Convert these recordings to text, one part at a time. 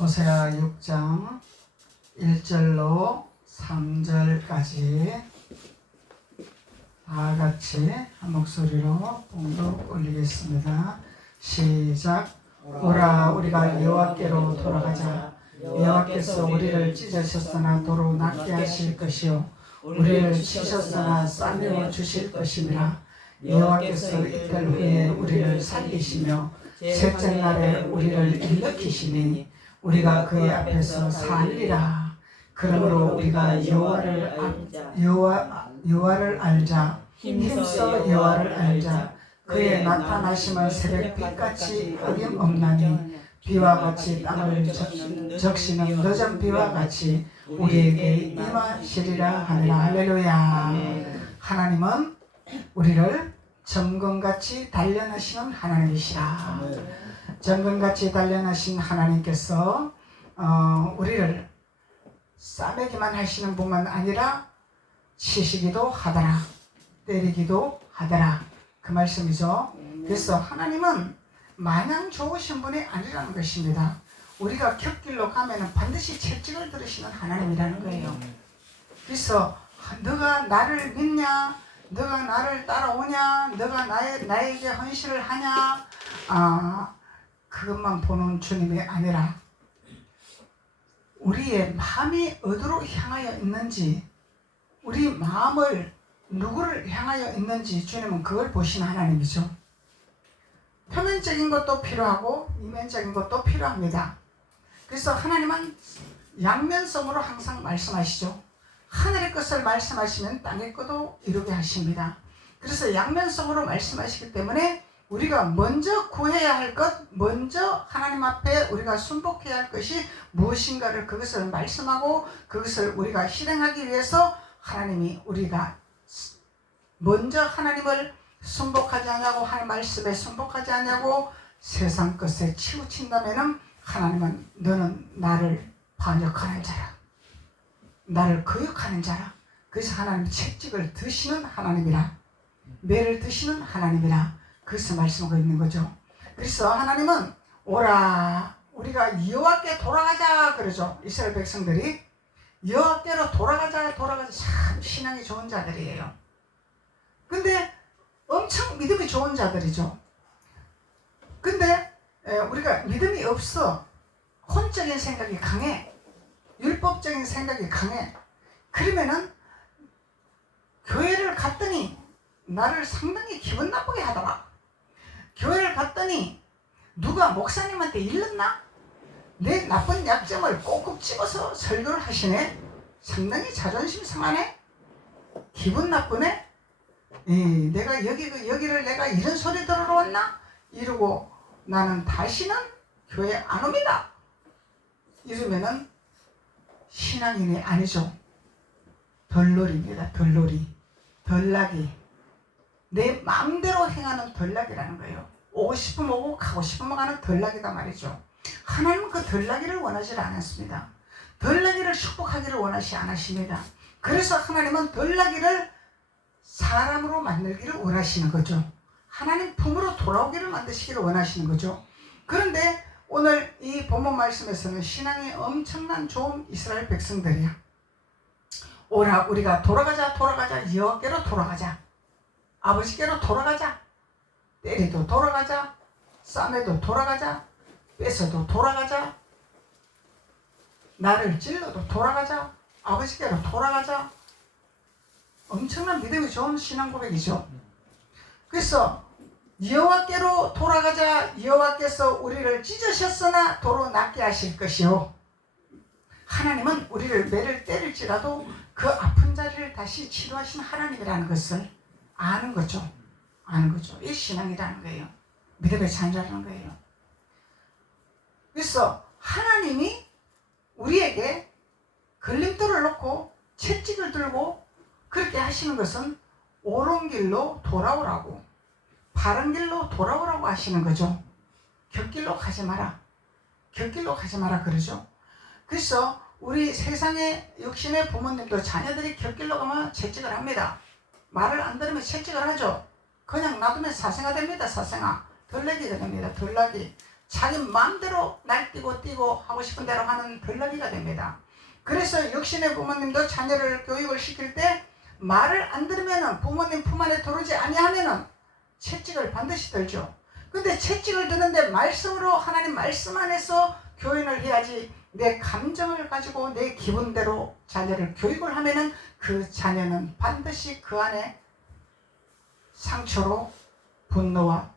호세아 6장 1절로 3절까지 다 같이 한 목소리로 봉독 올리겠습니다. 시작. 오라 우리가 여호와께로 돌아가자. 여호와께서 우리를 찢으셨으나 도로 낫게 하실 것이요 우리를 치셨으나 싸매어 주실 것이니라. 여호와께서 이틀 후에 우리를 살리시며 셋째 날에 우리를 일으키시니 우리가 그의 앞에서 살리라. 그러므로 우리가 여호와를 알자. 힘써 여호와를 알자. 그의 나타나심은 새벽빛같이 어김없나니 비와 같이 땅을 적시는 늦은 비와 같이 우리에게 임하시리라 하니라. 할렐루야. 하나님은 우리를 점검같이 단련하시는 하나님이시라. 점검같이 단련하신 하나님께서 우리를 싸매기만 하시는 분만 아니라 치시기도 하더라, 때리기도 하더라, 그 말씀이죠. 그래서 하나님은 마냥 좋으신 분이 아니라는 것입니다. 우리가 곁길로 가면 반드시 채찍을 들으시는 하나님이라는 거예요. 그래서 너가 나를 믿냐, 너가 나를 따라오냐, 너가 나에게 헌신을 하냐, 그것만 보는 주님이 아니라 우리의 마음이 어디로 향하여 있는지, 우리 마음을 누구를 향하여 있는지 주님은 그걸 보시는 하나님이죠. 표면적인 것도 필요하고 이면적인 것도 필요합니다. 그래서 하나님은 양면성으로 항상 말씀하시죠. 하늘의 것을 말씀하시면 땅의 것도 이루게 하십니다. 그래서 양면성으로 말씀하시기 때문에 우리가 먼저 구해야 할 것, 먼저 하나님 앞에 우리가 순복해야 할 것이 무엇인가를 그것을 말씀하고 그것을 우리가 실행하기 위해서 하나님이 우리가 먼저 하나님을 순복하지 않냐고, 하나님 말씀에 순복하지 않냐고 세상 것에 치우친다면은 하나님은 너는 나를 반역하는 자라, 나를 거역하는 자라. 그래서 하나님 채찍을 드시는 하나님이라, 매를 드시는 하나님이라 그것을 말씀하고 있는 거죠. 그래서 하나님은 오라 우리가 여호와께 돌아가자 그러죠. 이스라엘 백성들이 여호와께로 돌아가자 참 신앙이 좋은 자들이에요. 근데 엄청 믿음이 좋은 자들이죠. 근데 우리가 믿음이 없어. 혼적인 생각이 강해. 율법적인 생각이 강해. 그러면은 교회를 갔더니 나를 상당히 기분 나쁘게 하더라. 교회를 갔더니 누가 목사님한테 일렀나? 내 나쁜 약점을 꼭꼭 집어서 설교를 하시네. 상당히 자존심 상하네. 기분 나쁘네. 내가 여기를 내가 이런 소리 들으러 왔나? 이러고 나는 다시는 교회 안 옵니다. 이러면은 신앙인이 아니죠. 덜놀이입니다. 덜나기. 내 마음대로 행하는 덜나기라는 거예요. 오고 싶으면 오고 가고 싶으면 가는 덜나기다 말이죠. 하나님은 그 덜나기를 원하지 않았습니다. 덜나기를 축복하기를 원하지 않으십니다. 그래서 하나님은 덜나기를 사람으로 만들기를 원하시는 거죠. 하나님 품으로 돌아오기를 만드시기를 원하시는 거죠. 그런데 오늘 이 본문 말씀에서는 신앙이 엄청난 좋은 이스라엘 백성들이야. 오라 우리가 돌아가자 여호와께로 돌아가자. 아버지께로 돌아가자. 때리도 돌아가자. 싸매도 돌아가자. 뺏어도 돌아가자. 나를 찔러도 돌아가자. 아버지께로 돌아가자. 엄청난 믿음이 좋은 신앙 고백이죠. 그래서 여호와께로 돌아가자. 여호와께서 우리를 찢으셨으나 도로 낫게 하실 것이요 하나님은 우리를 매를 때릴지라도 그 아픈 자리를 다시 치료하신 하나님이라는 것을 아는 거죠. 이 신앙이라는 거예요. 믿음의 자녀라는 거예요. 그래서 하나님이 우리에게 걸림돌을 놓고 채찍을 들고 그렇게 하시는 것은 옳은 길로 돌아오라고, 바른 길로 돌아오라고 하시는 거죠. 곁길로 가지 마라. 그러죠. 그래서 우리 세상의 육신의 부모님도 자녀들이 곁길로 가면 채찍을 합니다. 말을 안 들으면 채찍을 하죠. 그냥 놔두면 사생아 됩니다. 사생아. 덜나기 됩니다. 자기 마음대로 날뛰고 뛰고 하고 싶은 대로 하는 덜렁이가 됩니다. 그래서 역신의 부모님도 자녀를 교육을 시킬 때 말을 안 들으면 부모님 품 안에 들어오지 아니하면 채찍을 반드시 들죠. 근데 채찍을 드는데 말씀으로 하나님 말씀 안에서 교훈을 해야지 내 감정을 가지고 내 기분대로 자녀를 교육을 하면은 그 자녀는 반드시 그 안에 상처로 분노와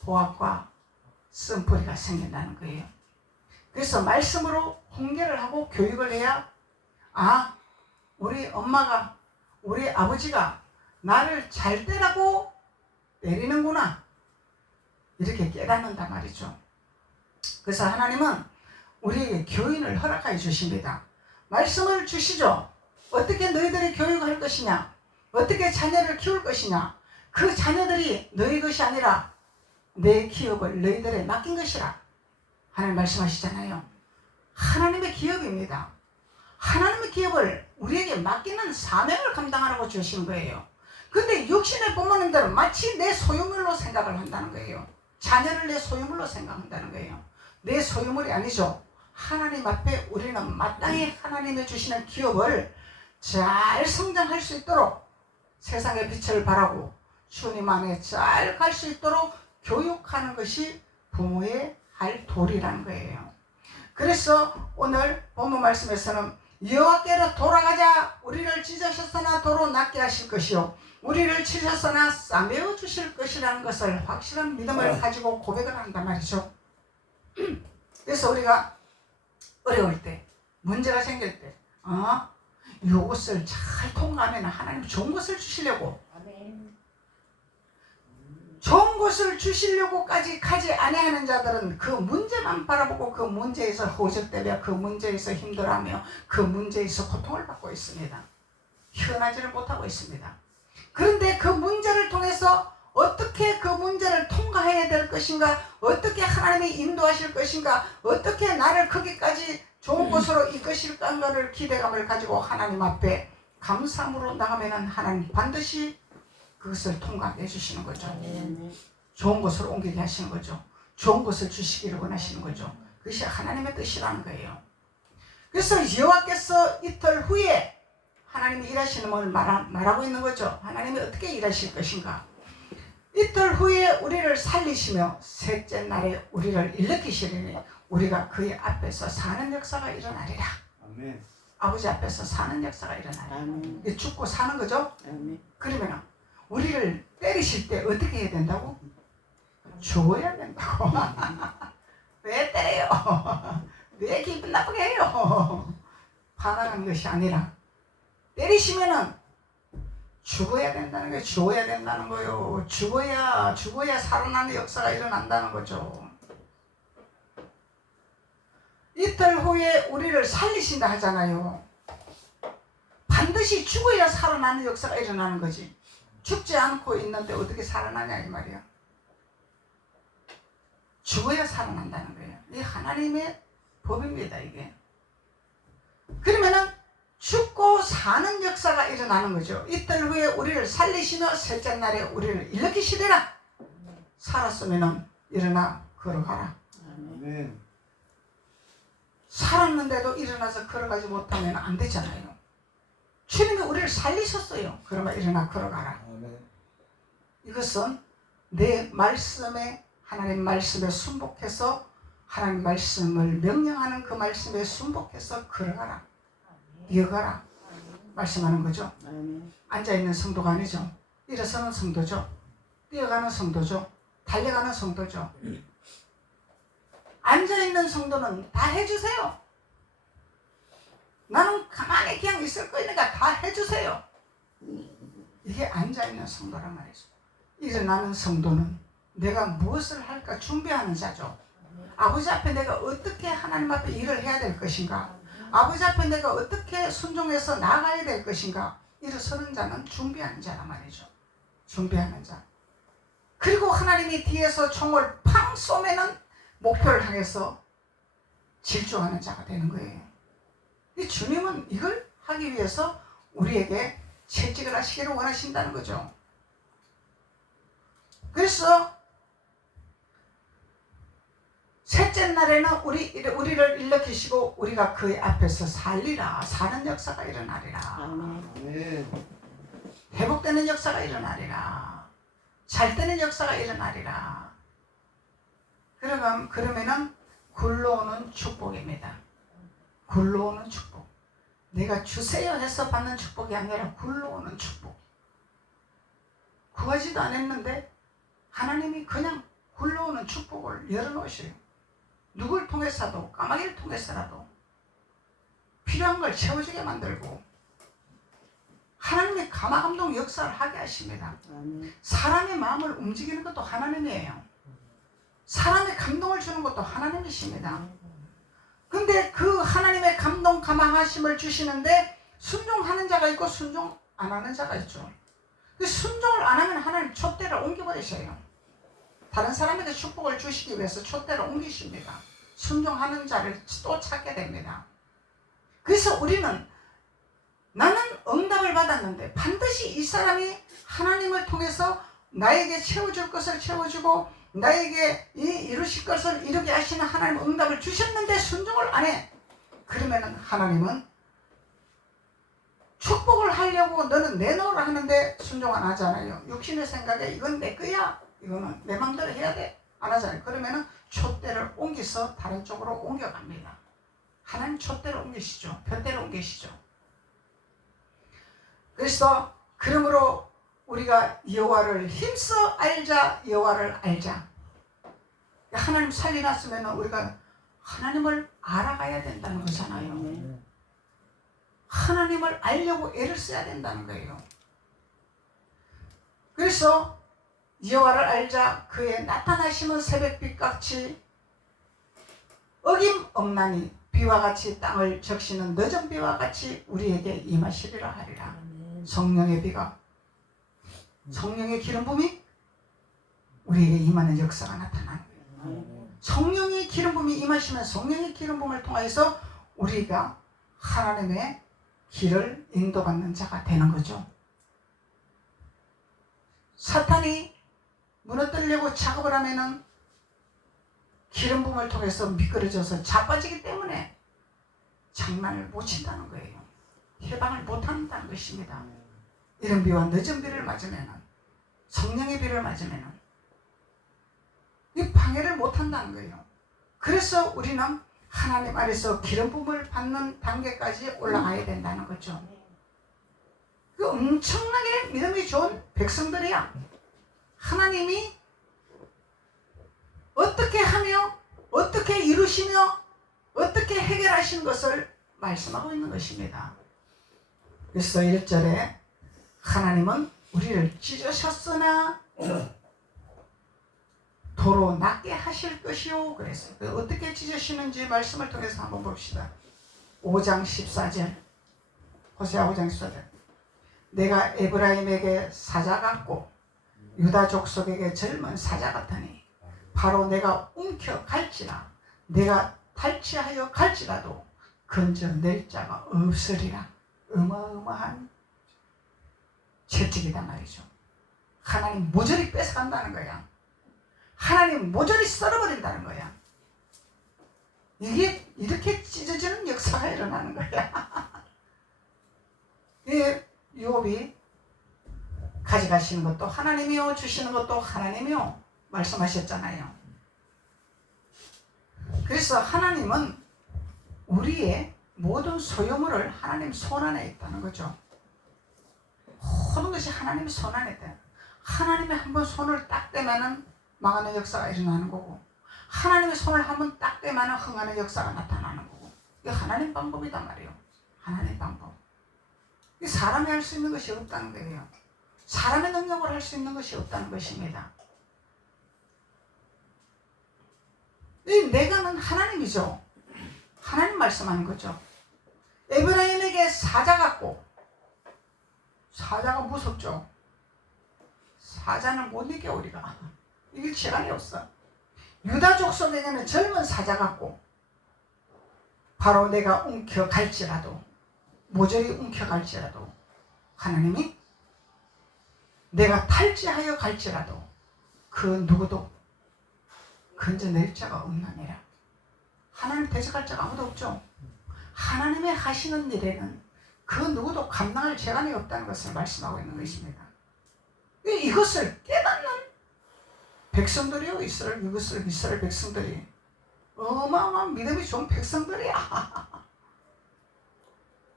보압과 쓴뿌리가 생긴다는 거예요. 그래서 말씀으로 훈계를 하고 교육을 해야 우리 엄마가 우리 아버지가 나를 잘 때라고 때리는구나 이렇게 깨닫는단 말이죠. 그래서 하나님은 우리에게 교훈을 허락하여 주십니다. 말씀을 주시죠. 어떻게 너희들이 교육할 것이냐, 어떻게 자녀를 키울 것이냐, 그 자녀들이 너희 것이 아니라 내 기업을 너희들에 맡긴 것이라 하나님 말씀하시잖아요. 하나님의 기업입니다. 하나님의 기업을 우리에게 맡기는 사명을 감당하라고 주신 거예요. 근데 육신의 부모님들은 마치 내 소유물로 생각을 한다는 거예요. 자녀를 내 소유물로 생각한다는 거예요. 내 소유물이 아니죠. 하나님 앞에 우리는 마땅히 하나님이 주시는 기업을 잘 성장할 수 있도록 세상의 빛을 발하고 주님 안에 잘 갈 수 있도록 교육하는 것이 부모의 할 도리라는 거예요. 그래서 오늘 본문 말씀에서는 여호와께로 돌아가자. 우리를 찢으셨으나 도로 낫게 하실 것이요 우리를 치셨으나 싸매어 주실 것이라는 것을 확실한 믿음을 가지고 고백을 한단 말이죠. 그래서 우리가 어려울 때, 문제가 생길 때 이것을 잘 통과하면 하나님 좋은 것을 주시려고, 좋은 것을 주시려고까지 가지 아니하는 자들은 그 문제만 바라보고 그 문제에서 허적되며 그 문제에서 힘들어하며 그 문제에서 고통을 받고 있습니다. 현하지를 못하고 있습니다. 그런데 그 문제를 통해서 어떻게 그 문제를 통과해야 될 것인가, 어떻게 하나님이 인도하실 것인가, 어떻게 나를 거기까지 좋은 곳으로 이끄실까를 기대감을 가지고 하나님 앞에 감사함으로 나가면 하나님 반드시 그것을 통과해 주시는 거죠. 좋은 곳으로 옮기게 하시는 거죠. 좋은 것을 주시기를 원하시는 거죠. 그것이 하나님의 뜻이라는 거예요. 그래서 여호와께서 이틀 후에 하나님이 일하시는 것을 말하고 있는 거죠. 하나님이 어떻게 일하실 것인가. 이틀 후에 우리를 살리시며 셋째 날에 우리를 일으키시리니 우리가 그의 앞에서 사는 역사가 일어나리라. 아멘. 아버지 앞에서 사는 역사가 일어나리라. 죽고 사는 거죠. 아멘. 그러면 우리를 때리실 때 어떻게 해야 된다고? 죽어야 된다고. 왜 때려요? 왜 기분 나쁘게 해요? 반항하는 것이 아니라 때리시면은 죽어야 된다는 거예요. 죽어야 된다는 거예요. 죽어야 살아나는 역사가 일어난다는 거죠. 이틀 후에 우리를 살리신다 하잖아요. 반드시 죽어야 살아나는 역사가 일어나는 거지. 죽지 않고 있는데 어떻게 살아나냐 이 말이야. 죽어야 살아난다는 거예요. 이게 하나님의 법입니다. 이게. 그러면은 죽고 사는 역사가 일어나는 거죠. 이틀 후에 우리를 살리시며 셋째 날에 우리를 일으키시리라. 살았으면 일어나 걸어가라. 아멘. 살았는데도 일어나서 걸어가지 못하면 안 되잖아요. 주님이 우리를 살리셨어요. 그러면 일어나 걸어가라. 아멘. 이것은 내 말씀에, 하나님 말씀에 순복해서 하나님 말씀을 명령하는 그 말씀에 순복해서 걸어가라. 뛰어가라. 말씀하는 거죠. 앉아있는 성도가 아니죠. 일어서는 성도죠. 뛰어가는 성도죠. 달려가는 성도죠. 앉아있는 성도는 다 해주세요. 나는 가만히 그냥 있을 거니까 다 해주세요. 이게 앉아있는 성도란 말이죠. 일어나는 성도는 내가 무엇을 할까 준비하는 자죠. 아버지 앞에 내가 어떻게 하나님 앞에 일을 해야 될 것인가, 아버지 앞에 내가 어떻게 순종해서 나아가야 될 것인가, 일어서는 자는 준비하는 자란 말이죠. 준비하는 자. 그리고 하나님이 뒤에서 총을 팡 쏘면은 목표를 향해서 질주하는 자가 되는 거예요. 이 주님은 이걸 하기 위해서 우리에게 채찍을 하시기를 원하신다는 거죠. 그래서 셋째 날에는 우리를 일으키시고 우리가 그의 앞에서 살리라. 사는 역사가 일어나리라. 아멘. 회복되는 역사가 일어나리라. 잘 되는 역사가 일어나리라. 그러면은 굴러오는 축복입니다. 굴러오는 축복. 내가 주세요 해서 받는 축복이 아니라 굴러오는 축복. 구하지도 않았는데 하나님이 그냥 굴러오는 축복을 열어놓으셔요. 누굴 통해서도, 까마귀를 통해서라도 필요한 걸 채워주게 만들고 하나님의 감화감동 역사를 하게 하십니다. 사람의 마음을 움직이는 것도 하나님이에요. 사람의 감동을 주는 것도 하나님이십니다. 근데 그 하나님의 감동 감화하심을 주시는데 순종하는 자가 있고 순종 안 하는 자가 있죠. 순종을 안 하면 하나님 촛대를 옮겨버리셔요. 다른 사람에게 축복을 주시기 위해서 촛대를 옮기십니다. 순종하는 자를 또 찾게 됩니다. 그래서 우리는 나는 응답을 받았는데 반드시 이 사람이 하나님을 통해서 나에게 채워줄 것을 채워주고 나에게 이루실 것을 이루게 하시는 하나님 응답을 주셨는데 순종을 안 해. 그러면 하나님은 축복을 하려고 너는 내놓으라 하는데 순종 안 하잖아요. 육신의 생각에 이건 내 거야. 이거는 내 마음대로 해야 돼. 안 하잖아요. 그러면은 촛대를 옮겨서 다른 쪽으로 옮겨갑니다. 하나님 촛대를 옮기시죠. 둯대를 옮기시죠. 그래서 그러므로 우리가 여호와를 힘써 알자. 여호와를 알자. 하나님 살려놨으면 우리가 하나님을 알아가야 된다는 거잖아요. 하나님을 알려고 애를 써야 된다는 거예요. 그래서 여호와를 알자. 그의 나타나심은 새벽빛같이 어김없나니 비와 같이 땅을 적시는 늦은 비와 같이 우리에게 임하시리라 하리라. 성령의 비가, 성령의 기름 부음이 우리에게 임하는 역사가 나타나는 거예요. 성령의 기름 부음이 임하시면 성령의 기름 부음을 통해서 우리가 하나님의 길을 인도받는 자가 되는 거죠. 사탄이 무너뜨리려고 작업을 하면은 기름 부음을 통해서 미끄러져서 자빠지기 때문에 장난을 못 친다는 거예요. 해방을 못 한다는 것입니다. 이런 비와 늦은 비를 맞으면은, 성령의 비를 맞으면은 이 방해를 못 한다는 거예요. 그래서 우리는 하나님 아래서 기름 부음을 받는 단계까지 올라가야 된다는 거죠. 그 엄청나게 믿음이 좋은 백성들이야. 하나님이 어떻게 하며 어떻게 이루시며 어떻게 해결하신 것을 말씀하고 있는 것입니다. 그래서 1절에 하나님은 우리를 찢으셨으나 도로 낫게 하실 것이요. 그래서 어떻게 찢으시는지 말씀을 통해서 한번 봅시다. 5장 14절, 호세아 5장 14절. 내가 에브라임에게 사자 같고 유다 족속에게 젊은 사자 같으니 바로 내가 움켜갈지라. 내가 탈취하여 갈지라도 건져낼 자가 없으리라. 어마어마한 채찍이단 말이죠. 하나님 모조리 뺏어간다는 거야. 하나님 모조리 썰어버린다는 거야. 이게 이렇게 찢어지는 역사가 일어나는 거야. 이 욥이 가져가시는 것도 하나님이요, 주시는 것도 하나님이요 말씀하셨잖아요. 그래서 하나님은 우리의 모든 소유물을 하나님 손 안에 있다는 거죠. 모든 것이 하나님 손 안에 있다. 하나님이 한번 손을 딱 떼면은 망하는 역사가 일어나는 거고, 하나님의 손을 한번 딱 떼면은 흥하는 역사가 나타나는 거고, 이게 하나님 방법이단 말이에요. 하나님 방법. 이 사람이 할 수 있는 것이 없다는 거예요. 사람의 능력으로 할 수 있는 것이 없다는 것입니다. 이 내가는 하나님이죠. 하나님 말씀하는 거죠. 에브라임에게 사자 같고, 사자가 무섭죠. 사자는 못 이겨 우리가. 이길 시간이 없어. 유다 족속에게는 젊은 사자 같고, 바로 내가 움켜갈지라도, 모조리 움켜갈지라도, 하나님이 내가 탈취하여 갈지라도 그 누구도 건져낼 자가 없느니라. 하나님 대적할 자가 아무도 없죠. 하나님의 하시는 일에는 그 누구도 감당할 재간이 없다는 것을 말씀하고 있는 것입니다. 이것을 깨닫는 백성들이요, 이스라엘 백성들이 어마어마한 믿음이 좋은 백성들이야.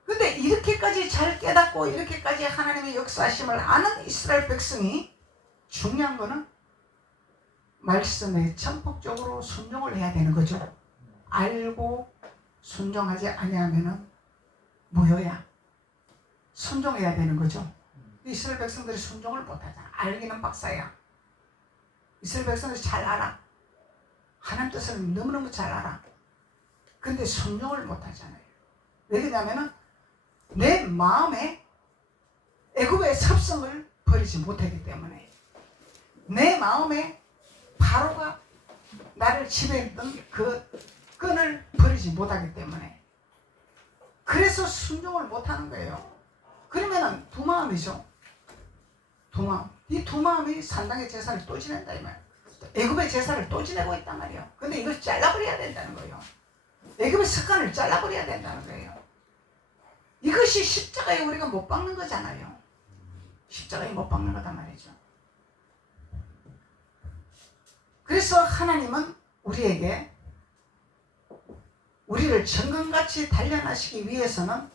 근데 이렇게까지 잘 깨닫고 이렇게까지 하나님의 역사하심을 아는 이스라엘 백성이 중요한 거는 말씀에 전폭적으로 순종을 해야 되는 거죠. 알고 순종하지 아니하면은 무효야. 순종해야 되는 거죠. 이스라엘 백성들이 순종을 못하잖아. 알기는 박사야. 이스라엘 백성들이 잘 알아. 하나님 뜻을 너무너무 잘 알아. 근데 순종을 못하잖아요. 왜 그러냐면은 내 마음에 애굽의 섭성을 버리지 못하기 때문에, 내 마음에 바로가 나를 지배했던 그 끈을 버리지 못하기 때문에, 그래서 순종을 못하는 거예요. 그러면은 두 마음이죠. 두 마음. 이 두 마음이 산당의 제사를 또 지낸다 이 말. 애굽의 제사를 또 지내고 있단 말이에요. 근데 이걸 잘라버려야 된다는 거예요. 애굽의 습관을 잘라버려야 된다는 거예요. 이것이 십자가에 우리가 못 박는 거잖아요. 십자가에 못 박는 거단 말이죠. 그래서 하나님은 우리에게 우리를 정금같이 단련하시기 위해서는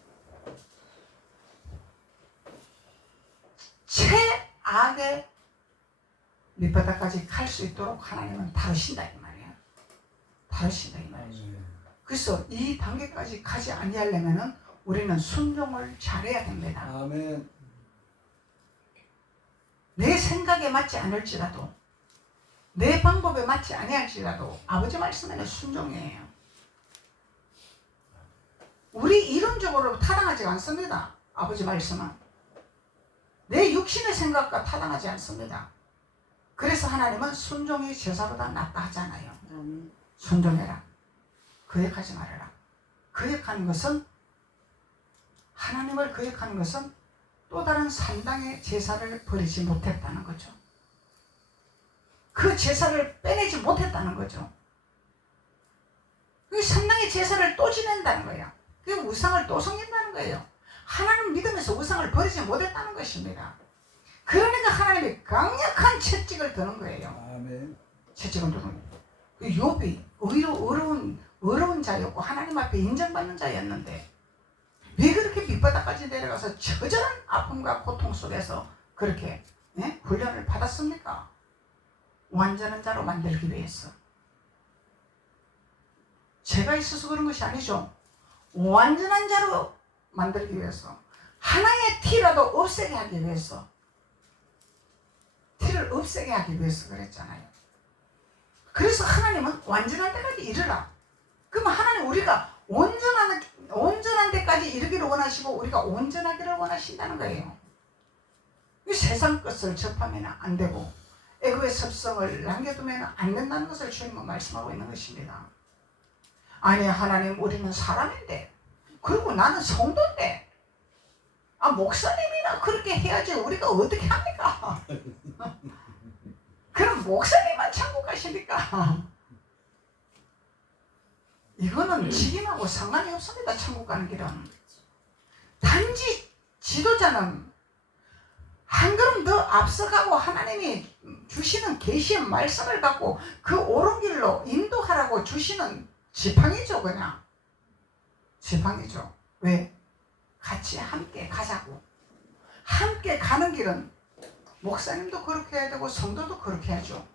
최악의 밑바닥까지 갈 수 있도록 하나님은 다루신다 이 말이에요. 다루신다 이 말이죠. 그래서 이 단계까지 가지 아니하려면은 우리는 순종을 잘해야 됩니다. 아멘. 내 생각에 맞지 않을지라도, 내 방법에 맞지 아니할지라도 아버지 말씀에는 순종이에요. 우리 이론적으로 타당하지 않습니다. 아버지 말씀은 내 육신의 생각과 타당하지 않습니다. 그래서 하나님은 순종이 제사보다 낫다 하잖아요. 순종해라. 거역하지 말아라. 거역하는 것은, 하나님을 거역하는 것은 또 다른 산당의 제사를 버리지 못했다는 거죠. 그 제사를 빼내지 못했다는 거죠. 그 산당의 제사를 또 지낸다는 거야. 그 우상을 또 섬긴다는 거예요. 하나님 믿으면서 우상을 버리지 못했다는 것입니다. 그러니까 하나님이 강력한 채찍을 드는 거예요. 아멘. 채찍을 드는 거예요. 그 욥이 오히려 어려운 자였고 하나님 앞에 인정받는 자였는데 왜 그렇게 밑바닥까지 내려가서 처절한 아픔과 고통 속에서 그렇게 훈련을 받았습니까? 완전한 자로 만들기 위해서. 죄가 있어서 그런 것이 아니죠. 완전한 자로 만들기 위해서, 하나의 티라도 없애게 하기 위해서, 티를 없애게 하기 위해서 그랬잖아요. 그래서 하나님은 완전한 데까지 이르라. 그럼 하나님 우리가 온전한 데까지 이르기를 원하시고 우리가 온전하기를 원하신다는 거예요. 이 세상 것을 접하면 안 되고 애굽의 습성을 남겨두면 안 된다는 것을 주님은 말씀하고 있는 것입니다. 아니 하나님, 우리는 사람인데, 그리고 나는 성도인데, 목사님이나 그렇게 해야지 우리가 어떻게 합니까? 그럼 목사님만 천국 가십니까? 이거는 지금하고 상관이 없습니다. 천국 가는 길은. 단지 지도자는 한 걸음 더 앞서가고 하나님이 주시는 계시의 말씀을 갖고 그 옳은 길로 인도하라고 주시는 지팡이죠. 그냥 지팡이죠. 왜? 같이 함께 가자고. 함께 가는 길은 목사님도 그렇게 해야 되고 성도도 그렇게 해야죠.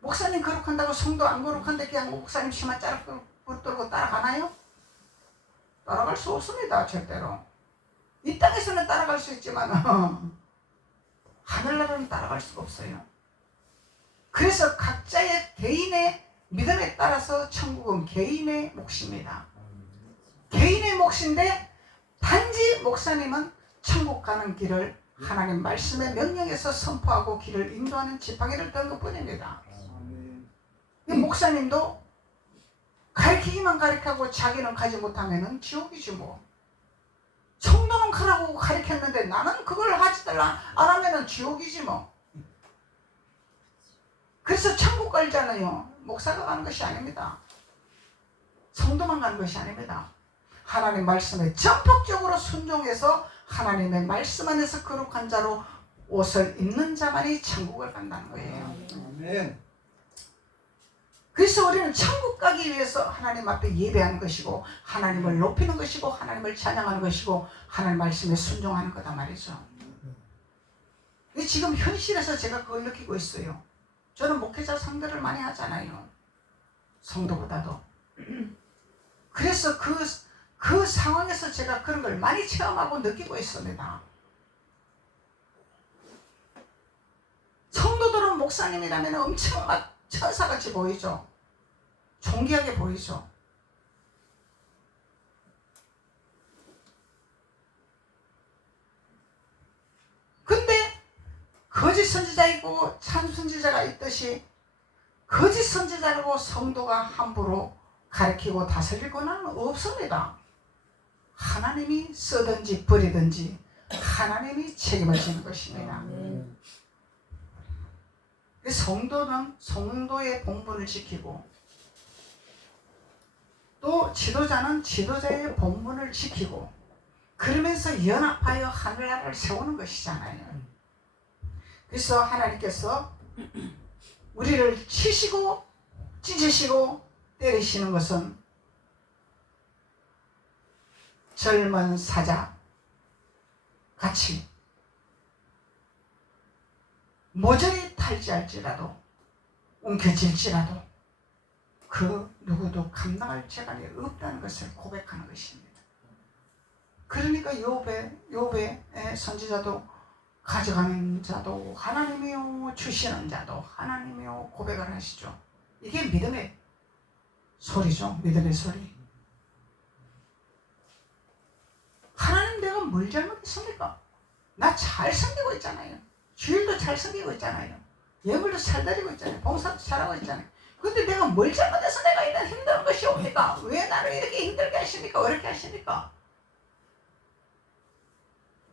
목사님 거룩한다고 성도 안 거룩한데 그냥 목사님 치마 자르고 붙들고 따라가나요? 따라갈 수 없습니다. 절대로. 이 땅에서는 따라갈 수 있지만 하늘나라는 따라갈 수가 없어요. 그래서 각자의 개인의 믿음에 따라서 천국은 개인의 몫입니다. 개인의 몫인데 단지 목사님은 천국 가는 길을 하나님 말씀의 명령에서 선포하고 길을 인도하는 지팡이를 든 것뿐입니다. 이 목사님도 가르치기만 가르치고 자기는 가지 못하면 지옥이지 뭐. 성도는 가라고 가르쳤는데 나는 그걸 하지들 안 하면 지옥이지 뭐. 그래서 천국 갈잖아요. 목사가 가는 것이 아닙니다. 성도만 가는 것이 아닙니다. 하나님 말씀에 전폭적으로 순종해서 하나님의 말씀 안에서 거룩한 자로 옷을 입는 자만이 천국을 간다는 거예요. 아멘. 그래서 우리는 천국 가기 위해서 하나님 앞에 예배하는 것이고 하나님을 높이는 것이고 하나님을 찬양하는 것이고 하나님 말씀에 순종하는 거다 말이죠. 지금 현실에서 제가 그걸 느끼고 있어요. 저는 목회자 상대를 많이 하잖아요. 성도보다도. 그래서 그 상황에서 제가 그런 걸 많이 체험하고 느끼고 있습니다. 성도들은 목사님이라면 엄청 막 천사같이 보이죠. 존귀하게 보이죠. 근데 거짓 선지자 있고 참 선지자가 있듯이 거짓 선지자라고 성도가 함부로 가르치고 다스릴 권한은 없습니다. 하나님이 쓰든지 버리든지 하나님이 책임을 지는 것입니다. 성도는 성도의 본분을 지키고 또 지도자는 지도자의 본분을 지키고 그러면서 연합하여 하늘나라를 세우는 것이잖아요. 그래서 하나님께서 우리를 치시고 찢으시고 때리시는 것은 젊은 사자 같이 모조리 탈지할지라도 움켜질지라도 그 누구도 감당할 재간이 없다는 것을 고백하는 것입니다. 그러니까 욥의 선지자도 가져가는 자도 하나님이요 주시는 자도 하나님이요 고백을 하시죠. 이게 믿음의 소리죠. 믿음의 소리. 하나님 내가 뭘 잘못했습니까? 나 잘 섬기고 있잖아요. 주일도 잘 섬기고 있잖아요. 예물도 잘 드리고 있잖아요. 봉사도 잘하고 있잖아요. 근데 내가 뭘 잘못해서 내가 이런 힘든 것이 옵니까? 왜 나를 이렇게 힘들게 하십니까? 어렵게 하십니까?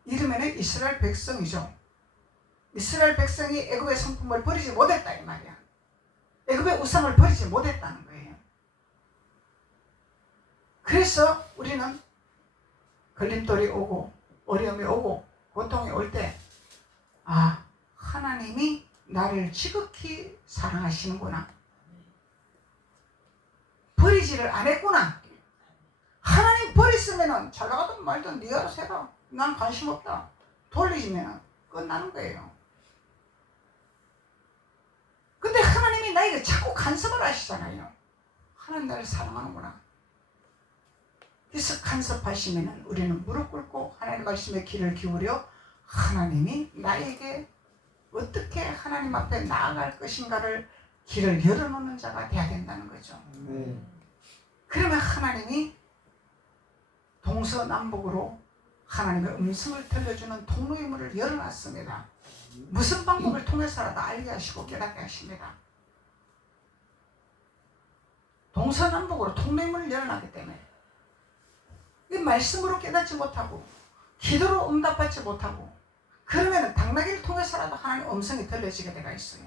이러면 이스라엘 백성이죠. 이스라엘 백성이 애굽의 성품을 버리지 못했다 이 말이야. 애굽의 우상을 버리지 못했다는 거예요. 그래서 우리는 걸림돌이 오고 어려움이 오고 고통이 올 때 하나님이 나를 지극히 사랑하시는구나. 버리지를 안 했구나. 하나님 버렸으면 잘 나가든 말든 네가 알아서 해라. 난 관심 없다. 돌리시면 끝나는 거예요. 근데 하나님이 나에게 자꾸 간섭을 하시잖아요. 하나님 나를 사랑하는구나. 그래서 간섭하시면 우리는 무릎 꿇고 하나님 말씀에 귀를 기울여 하나님이 나에게 어떻게 하나님 앞에 나아갈 것인가를 길을 열어놓는 자가 돼야 된다는 거죠. 그러면 하나님이 동서남북으로 하나님의 음성을 들려주는 통로의 문을 열어놨습니다. 무슨 방법을 통해서라도 알게 하시고 깨닫게 하십니다. 동서남북으로 통로의 문을 열어놨기 때문에 이 말씀으로 깨닫지 못하고 기도로 응답받지 못하고 그러면 당나귀를 통해서라도 하나님의 음성이 들려지게 되어 있어요.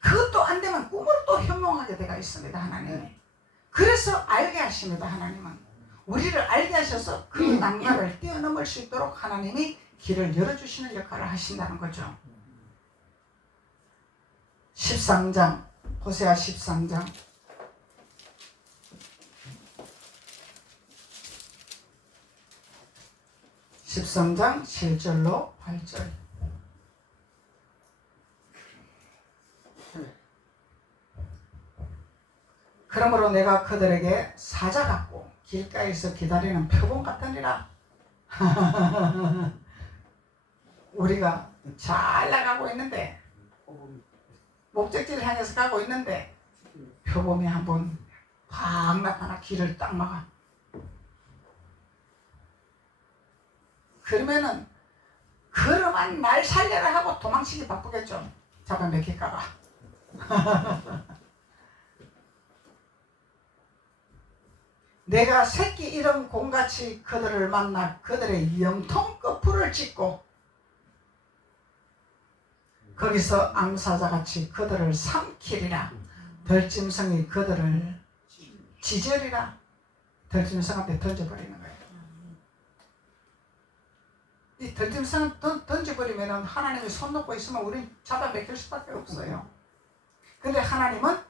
그것도 안 되면 꿈으로 또 현몽하게 되어 있습니다. 하나님이. 그래서 알게 하십니다. 하나님은. 우리를 알게 하셔서 그 난간을 뛰어넘을 수 있도록 하나님이 길을 열어주시는 역할을 하신다는 거죠. 13장 호세아 13장 13장 7절로 8절. 그러므로 내가 그들에게 사자 같고 길가에서 기다리는 표범 같으니라. 우리가 잘 나가고 있는데 목적지를 향해서 가고 있는데 표범이 한번 확 나타나 길을 딱 막아. 그러면은 그러면 날 살려라 하고 도망치기 바쁘겠죠. 잡아먹힐까봐. 내가 새끼 이름 공같이 그들을 만나 그들의 영통 끝풀을 찢고 거기서 암사자같이 그들을 삼키리라. 들짐승이 그들을 지절이라 들짐승 앞에 던져버리는 거예요. 이 들짐승 던져버리면 하나님이 손 놓고 있으면 우린 잡아먹힐 수밖에 없어요. 근데 하나님은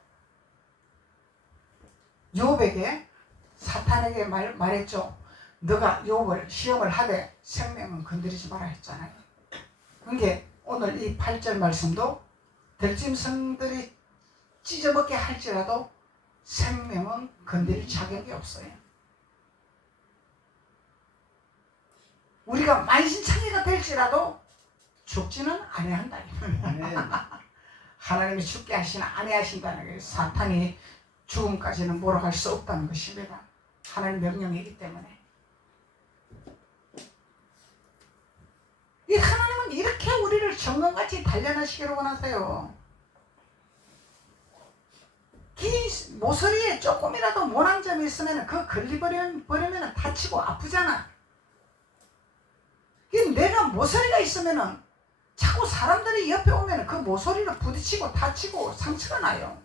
욥에게 사탄에게 말했죠. 너가 욥을 시험을 하되 생명은 건드리지 마라 했잖아요. 그게 오늘 이 8절 말씀도 들짐승들이 찢어먹게 할지라도 생명은 건드릴 자격이 없어요. 우리가 만신창이가 될지라도 죽지는 아니한다. 하나님이 죽게 하시나 아니하신다는 게 사탄이 죽음까지는 몰아갈 수 없다는 것입니다. 하나님 명령이기 때문에. 이 하나님은 이렇게 우리를 정금같이 단련하시기를 원하세요. 긴 모서리에 조금이라도 모난 점이 있으면 그 걸리버리면 다치고 아프잖아. 내가 모서리가 있으면 자꾸 사람들이 옆에 오면 그 모서리를 부딪히고 다치고 상처가 나요.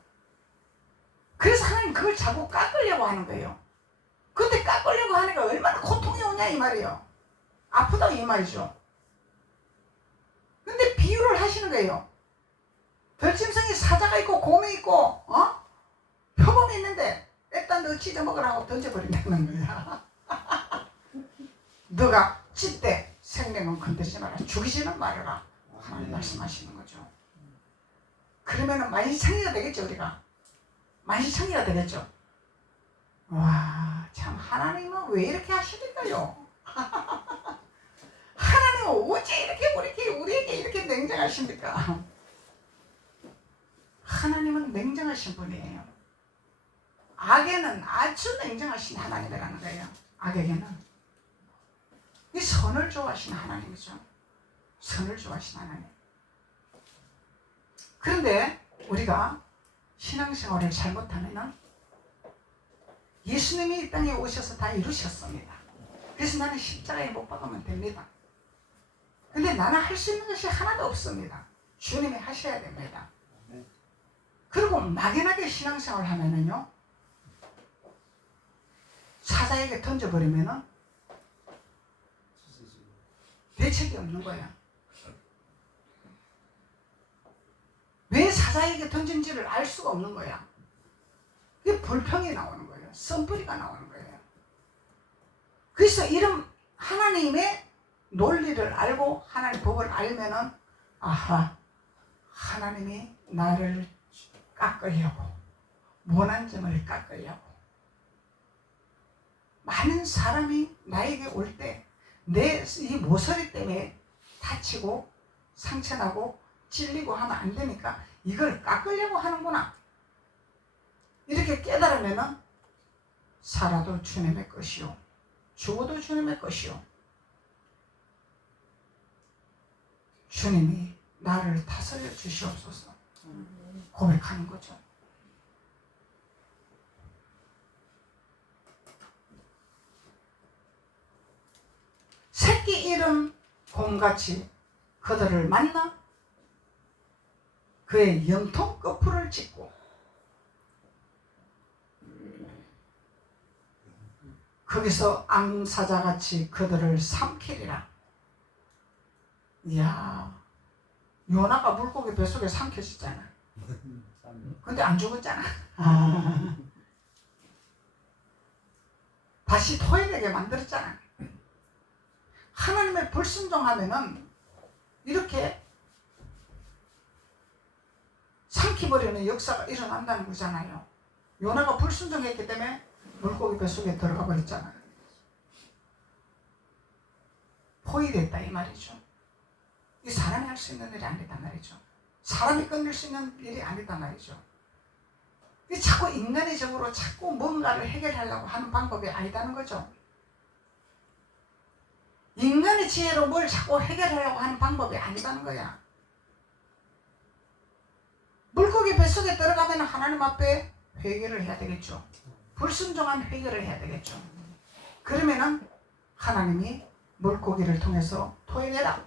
그래서 하나님 그걸 자꾸 깎으려고 하는 거예요. 근데 깎으려고 하니까 얼마나 고통이 오냐 이 말이에요. 아프다 이 말이죠. 근데 비유를 하시는 거예요. 들짐승이 사자가 있고 곰이 있고 표범이 있는데 일단 너 찢어먹으라고 던져버린다는 거야. 너가 찢대 생명은 건드리지 마라. 죽이지는 말아라. 하나님 말씀하시는 거죠. 그러면은 만신창이가 되겠죠. 우리가 만신창이가 되겠죠. 와, 참 하나님은 왜 이렇게 하시는가요? 하나님은 어째 이렇게 우리에게 이렇게 냉정하십니까? 하나님은 냉정하신 분이에요. 악에는 아주 냉정하신 하나님이라는 거예요. 악에게는 이 선을 좋아하시는 하나님이죠. 선을 좋아하시는 하나님. 그런데 우리가 신앙생활을 잘못하면 예수님이 이 땅에 오셔서 다 이루셨습니다. 그래서 나는 십자가에 못 박으면 됩니다. 근데 나는 할 수 있는 것이 하나도 없습니다. 주님이 하셔야 됩니다. 그리고 막연하게 신앙생활을 하면은요, 사자에게 던져버리면은 대책이 없는 거야. 왜 사자에게 던진지를 알 수가 없는 거야. 그게 불평이 나오는 거예요. 썸뿌리가 나오는 거예요. 그래서 이런 하나님의 논리를 알고 하나님의 법을 알면은 아하, 하나님이 나를 깎으려고, 모난 점을 깎으려고 많은 사람이 나에게 올 때 내 이 모서리 때문에 다치고 상처나고 찔리고 하면 안 되니까 이걸 깎으려고 하는구나. 이렇게 깨달으면은 살아도 주님의 것이요, 죽어도 주님의 것이요, 주님이 나를 다스려 주시옵소서 고백하는 거죠. 새끼 이름 곰같이 그들을 만나 그의 영통 끝풀을 찢고 거기서 앙사자같이 그들을 삼키리라. 이야, 요나가 물고기 뱃속에 삼켰었잖아. 근데 안 죽었잖아. 다시 토해내게 만들었잖아. 하나님의 불순종하면은 이렇게 삼키버리는 역사가 일어난다는 거잖아요. 요나가 불순종했기 때문에 물고기 뱃속에 들어가 버렸잖아요. 포위됐다 이 말이죠. 이 사람이 할 수 있는 일이 아니다 말이죠. 사람이 끝낼 수 있는 일이 아니다 말이죠. 이 자꾸 인간의적으로 자꾸 뭔가를 해결하려고 하는 방법이 아니다는 거죠. 인간의 지혜로 뭘 자꾸 해결하려고 하는 방법이 아니다는 거야. 물고기 뱃속에 들어가면 하나님 앞에 회개를 해야 되겠죠. 불순종한 회개를 해야 되겠죠. 그러면은 하나님이 물고기를 통해서 토해내라.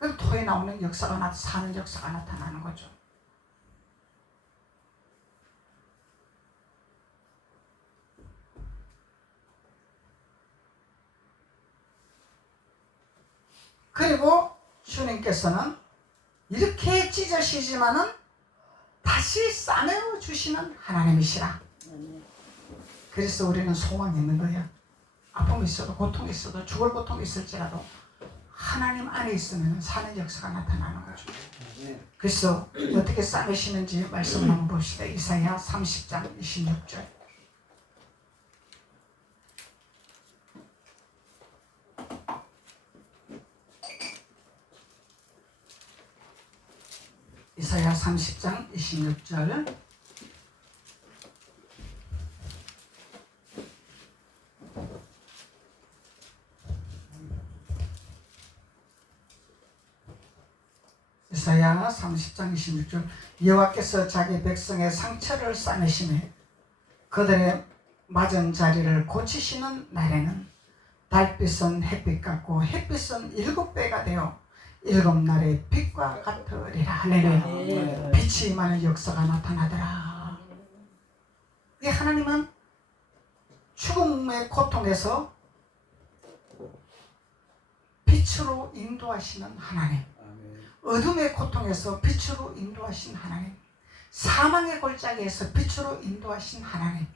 그럼 토에 나오는 역사가 사는 역사가 나타나는 거죠. 그리고 주님께서는 이렇게 찢으시지만은 다시 싸매어 주시는 하나님이시라. 그래서 우리는 소망이 있는 거예요. 아픔이 있어도 고통이 있어도 죽을 고통이 있을지라도 하나님 안에 있으면 사는 역사가 나타나는 거죠. 그래서 어떻게 싸매시는지 말씀을 한번 봅시다. 이사야 30장 26절. 이사야 30장 26절. 이사야 30장 26절. 여호와께서 자기 백성의 상처를 싸매시매 그들의 맞은 자리를 고치시는 날에는 달빛은 햇빛 같고 햇빛은 7배가 되어 7날의 빛과 같으리라. 할렐루야. 빛이 임하는 역사가 나타나더라. 이 하나님은 죽음의 고통에서 빛으로 인도하시는 하나님, 어둠의 고통에서 빛으로 인도하신 하나님, 사망의 골짜기에서 빛으로 인도하신 하나님.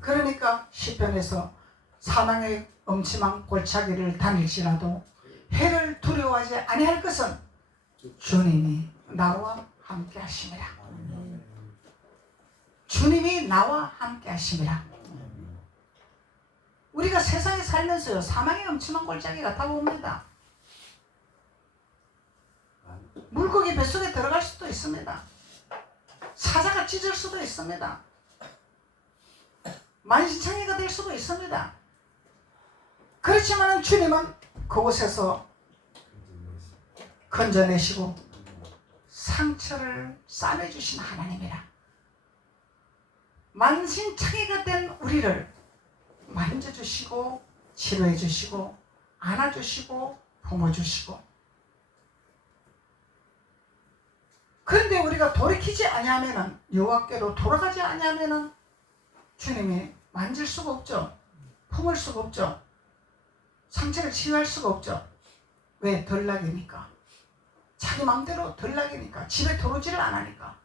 그러니까 시편에서 사망의 엄침한 골짜기를 다닐지라도 해를 두려워하지 아니할 것은 주님이 나와 함께 하심이라. 주님이 나와 함께 하심이라. 우리가 세상에 살면서요, 사망의 엄침한 골짜기가 다가옵니다. 물고기 뱃속에 들어갈 수도 있습니다. 사자가 찢을 수도 있습니다. 만신창이가 될 수도 있습니다. 그렇지만 주님은 그곳에서 건져내시고 상처를 싸매주신 하나님이라. 만신창이가 된 우리를 만져주시고 치료해주시고 안아주시고 품어주시고. 그런데 우리가 돌이키지 아니하면은, 여호와께로 돌아가지 아니하면은 주님이 만질 수가 없죠. 품을 수가 없죠. 상처를 치유할 수가 없죠. 왜? 덜나기니까. 자기 마음대로 덜나기니까. 집에 들어오지를 않으니까.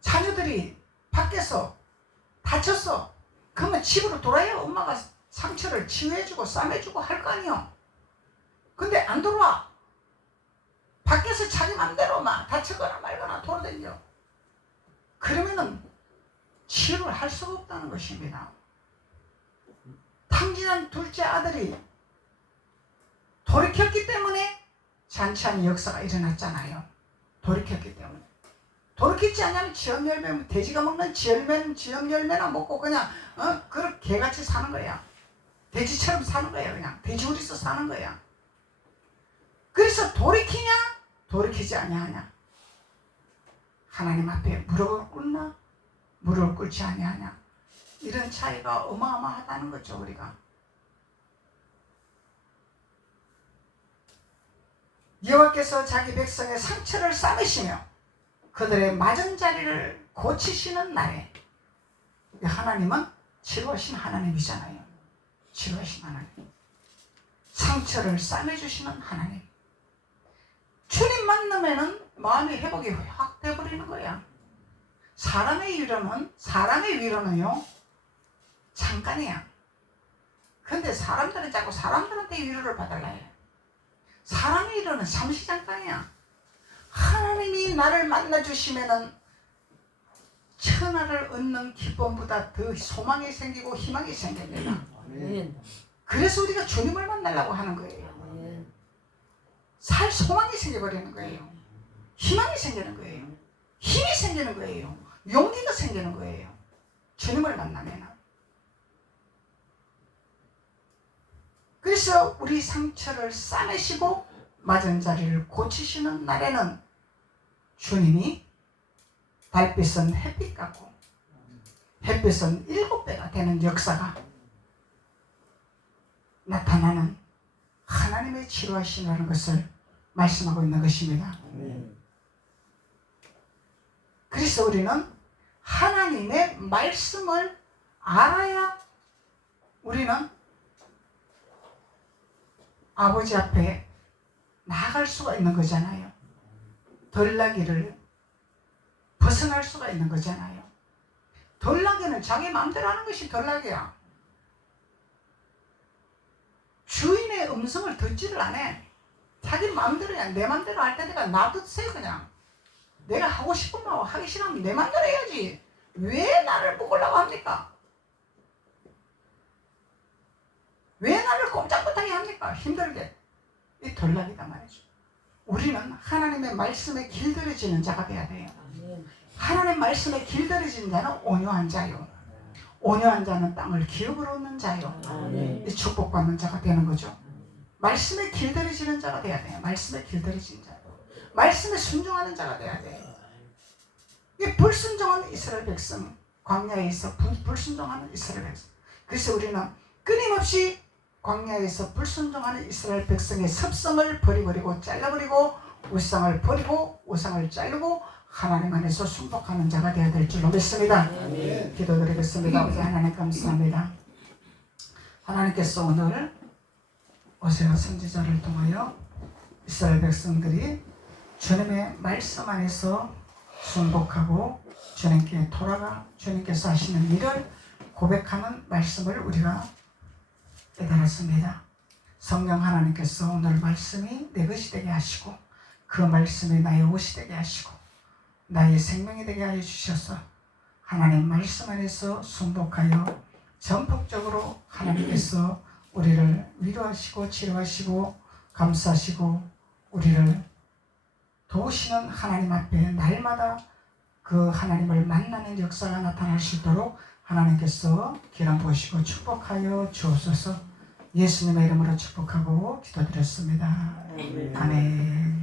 자녀들이 밖에서 다쳤어. 그러면 집으로 돌아야 엄마가 상처를 치유해주고 싸매주고 할 거 아니요. 근데 안 들어와. 밖에서 자기 맘대로 막 다치거나 말거나 돌아다녀. 그러면은 치유를 할 수가 없다는 것입니다. 탕진한 둘째 아들이 돌이켰기 때문에 잔치하는 역사가 일어났잖아요. 돌이켰기 때문에. 돌이키지 않으면 지역열매, 돼지가 먹는 지역열매나 먹고 그냥 그렇게 개같이 사는 거야. 돼지처럼 사는 거야. 그냥 돼지우리서 사는 거야. 그래서 돌이키냐 돌이키지 아니하냐. 하나님 앞에 무릎을 꿇나 무릎을 꿇지 아니하냐. 이런 차이가 어마어마하다는 거죠. 우리가 여호와께서 자기 백성의 상처를 싸매시며 그들의 맞은 자리를 고치시는 날에, 하나님은 치료하신 하나님이잖아요. 치료하신 하나님, 상처를 싸매주시는 하나님. 주님 만나면은 마음의 회복이 확 돼버리는 거야. 사람의 위로는요 잠깐이야. 근데 사람들은 자꾸 사람들한테 위로를 받으려 해. 사람의 위로는 잠시 잠깐이야. 하나님이 나를 만나주시면은 천하를 얻는 기쁨보다 더 소망이 생기고 희망이 생깁니다. 그래서 우리가 주님을 만나려고 하는 거예요. 살 소망이 생겨버리는 거예요. 희망이 생기는 거예요. 힘이 생기는 거예요. 용기가 생기는 거예요. 주님을 만나면. 그래서 우리 상처를 싸매시고 맞은 자리를 고치시는 날에는 주님이 달빛은 햇빛 같고 햇빛은 7배가 되는 역사가 나타나는 하나님의 치료하시라는 것을 말씀하고 있는 것입니다. 그래서 우리는 하나님의 말씀을 알아야 우리는 아버지 앞에 나아갈 수가 있는 거잖아요. 덜나기를 벗어날 수가 있는 거잖아요. 덜나기는 자기 마음대로 하는 것이 덜나기야. 주인의 음성을 듣지를 않아. 자기 마음대로야. 내 마음대로 할 때 내가 놔두세요. 그냥 내가 하고 싶은 말 하기 싫으면 내 마음대로 해야지. 왜 나를 묶으려고 합니까? 왜 나를 꼼짝못하게 합니까? 힘들게. 이 덜나기다 말이죠. 우리는 하나님의 말씀에 길들여지는 자가 돼야 돼요. 하나님 말씀에 길들여진 자는 온유한 자요. 온유한 자는 땅을 기업으로 얻는 자요. 이 축복받는 자가 되는 거죠. 말씀에 길들여지는 자가 돼야 돼요. 말씀에 길들여진 자. 말씀에 순종하는 자가 돼야 돼요. 이 불순종하는 이스라엘 백성, 광야에서 불순종하는 이스라엘 백성. 그래서 우리는 끊임없이 광야에서 불순종하는 이스라엘 백성의 습성을 버리고 잘라버리고 우상을 버리고 우상을 자르고 하나님 안에서 순복하는 자가 되어야 될 줄로 믿습니다. 기도드리겠습니다. 아버지 하나님 감사합니다. 하나님께서 오늘 오세아 선지자를 통하여 이스라엘 백성들이 주님의 말씀 안에서 순복하고 주님께 돌아가 주님께서 하시는 일을 고백하는 말씀을 우리가 깨달았습니다. 성령 하나님께서 오늘 말씀이 내 것이 되게 하시고 그 말씀이 나의 옷이 되게 하시고 나의 생명이 되게 하여 주셔서 하나님 말씀 안에서 순복하여 전폭적으로 하나님께서 우리를 위로하시고 치료하시고 감싸시고 우리를 도우시는 하나님 앞에 날마다 그 하나님을 만나는 역사가 나타날 수 있도록 하나님께서 기름 부으시고 축복하여 주옵소서. 예수님의 이름으로 축복하고 기도드렸습니다. 아멘.